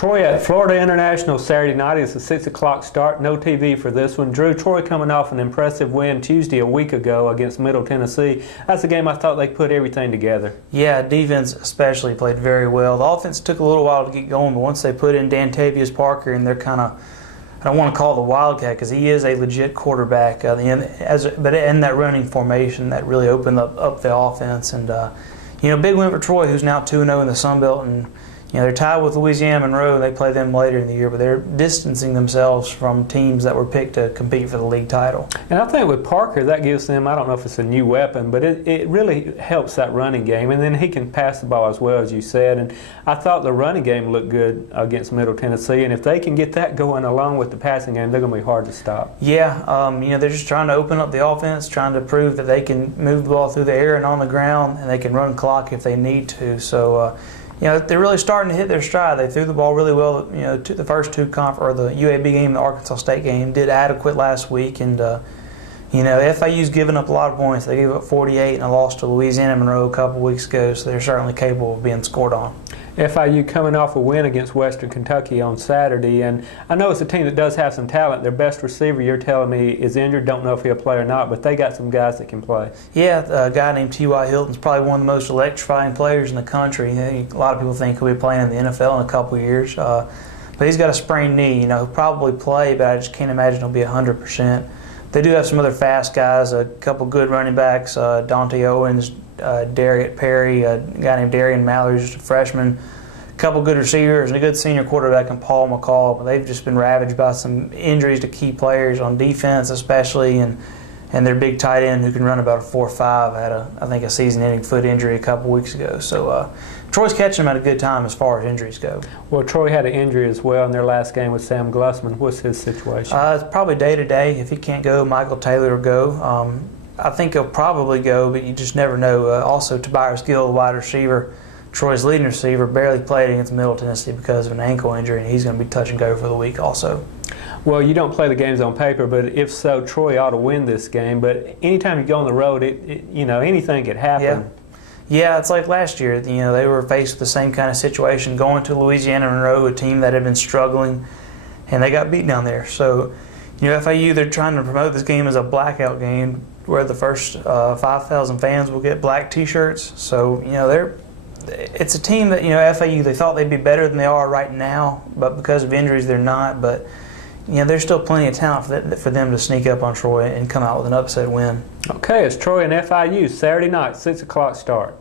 Troy at Florida International Saturday night. It's a 6 o'clock start. No TV for this one. Drew, Troy coming off an impressive win Tuesday a week ago against Middle Tennessee. That's a game I thought they put everything together. Yeah, defense especially played very well. The offense took a little while to get going, but once they put in Dantavius Parker and they're kind of, I don't want to call it the Wildcat because he is a legit quarterback, but in that running formation that really opened up the offense. And, big win for Troy, who's now 2-0 in the Sun Belt, and they're tied with Louisiana Monroe. They play them later in the year, but they're distancing themselves from teams that were picked to compete for the league title. And I think with Parker, that gives them, I don't know if it's a new weapon, but it really helps that running game. And then he can pass the ball as well, as you said. And I thought the running game looked good against Middle Tennessee. And if they can get that going along with the passing game, they're going to be hard to stop. Yeah, they're just trying to open up the offense, trying to prove that they can move the ball through the air and on the ground, and they can run clock if they need to. So, they're really starting to hit their stride. They threw the ball really well. To the first two the UAB game, the Arkansas State game, did adequate last week, and FIU's given up a lot of points. They gave up 48 and a loss to Louisiana Monroe a couple weeks ago, so they're certainly capable of being scored on. FIU coming off a win against Western Kentucky on Saturday, and I know it's a team that does have some talent. Their best receiver, you're telling me, is injured. Don't know if he'll play or not, but they got some guys that can play. Yeah, a guy named T.Y. Hilton's probably one of the most electrifying players in the country. A lot of people think he'll be playing in the NFL in a couple of years, but he's got a sprained knee. He'll probably play, but I just can't imagine he'll be 100%. They do have some other fast guys, a couple good running backs, Dante Owens, Darius Perry, a guy named Darian Mallory, just a freshman, a couple good receivers, and a good senior quarterback in Paul McCall. But they've just been ravaged by some injuries to key players on defense especially, and their big tight end who can run about a 4.5 had I think a season-ending foot injury a couple weeks ago. So Troy's catching them at a good time as far as injuries go. Well, Troy had an injury as well in their last game with Sam Glussman. What's his situation? It's probably day-to-day. If he can't go, Michael Taylor will go. I think he'll probably go, but you just never know. Also, Tobias Gill, the wide receiver, Troy's leading receiver, barely played against Middle Tennessee because of an ankle injury, and he's going to be touch and go for the week also. Well, you don't play the games on paper, but if so, Troy ought to win this game. But anytime you go on the road, anything could happen. Yeah, it's like last year. They were faced with the same kind of situation, going to Louisiana Monroe, a team that had been struggling, and they got beat down there. So, FIU, they're trying to promote this game as a blackout game where the first 5,000 fans will get black T-shirts. So, it's a team that, FIU, they thought they'd be better than they are right now, but because of injuries, they're not. But there's still plenty of talent for them to sneak up on Troy and come out with an upset win. Okay, it's Troy and FIU Saturday night, 6 o'clock start.